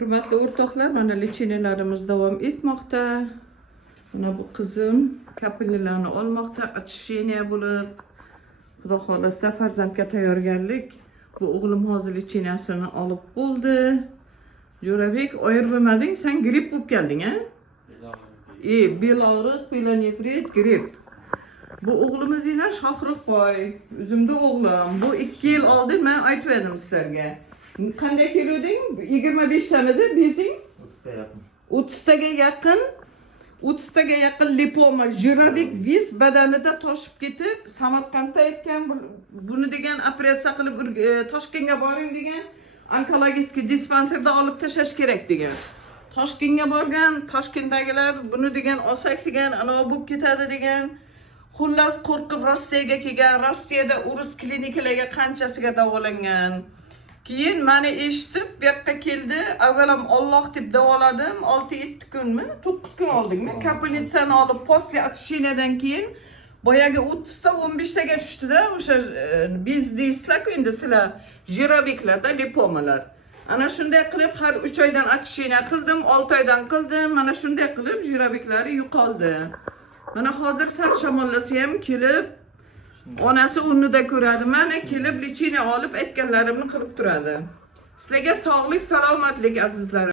Hurmatli o'rtoqlar, mana lechenelarimiz davom etmoqda. Mana bu qizim kapelyalarni olmoqda, очищение bo'lib. Xudo xolasa farzandga tayyorgarlik. Bu o'g'lim hozir lechenasini olib bo'ldi. Jo'rabek, oyir bo'lmading, sen gripp bo'lib kelding, ha? Bel og'riq, belonefrit, gripp. Bu o'g'limiz yana Shohruxboy, o'zimda o'g'lim. Bu 2 yil oldin men aytgandim sizlarga. Qanday keluvding? 25 tamidi, bezing? 30 ta yaqin. 30 taga yaqin. 30 taga yaqin lipoma, Jo'rabek vis badanida toshib ketib, Samarqandda aytgan, buni degan operatsiya qilib Toshkentga boring degan, onkologik dispanserda olib tashlash kerak degan. Toshkentga borgan, Toshkentdagilar buni degan olsak degan, ana bo'lib ketadi degan. Xullas qo'rqib Rossiyaga kelgan, Rossiyada urus klinikalarga qanchasiga davolangan. Keyin meni eshitib bu yoqqa keldi. Avvalam Alloh deb davoladim. 6-7 kunmi? 9 kun oldingmi? Kapelnitsani olib postli очищениyadan keyin boyagi 30 ta 15 taga tushdi-da, o'sha biz deysizlar-ku endi sizlar Jo'rabeklarda lipomalar. Ana shunday qilib har 3 oydan очищение qildim, 6 oydan qildim. Mana shunday qilib Jo'rabeklari yo'qoldi. Mana hozir sal shamollasa ham kelib onasi unida ko'radi. Mana kelib lecheniya olib aytganlarimni qilib turadi. Sizlarga sog'lik, salomatlik azizlarim.